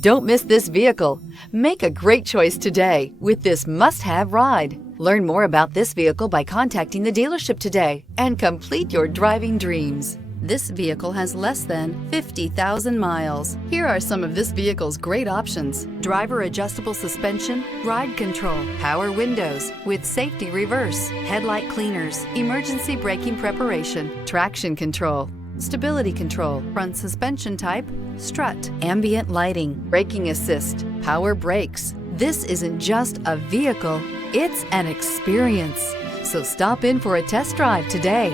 Don't miss this vehicle. Make a great choice today with this must-have ride. Learn more about this vehicle by contacting the dealership today and complete your driving dreams. This vehicle has less than 50,000 miles. Here are some of this vehicle's great options: driver adjustable suspension, ride control, power windows with safety reverse, headlight cleaners, emergency braking preparation, traction control, stability control, front suspension type, strut, ambient lighting, braking assist, power brakes. This isn't just a vehicle, it's an experience. So stop in for a test drive today.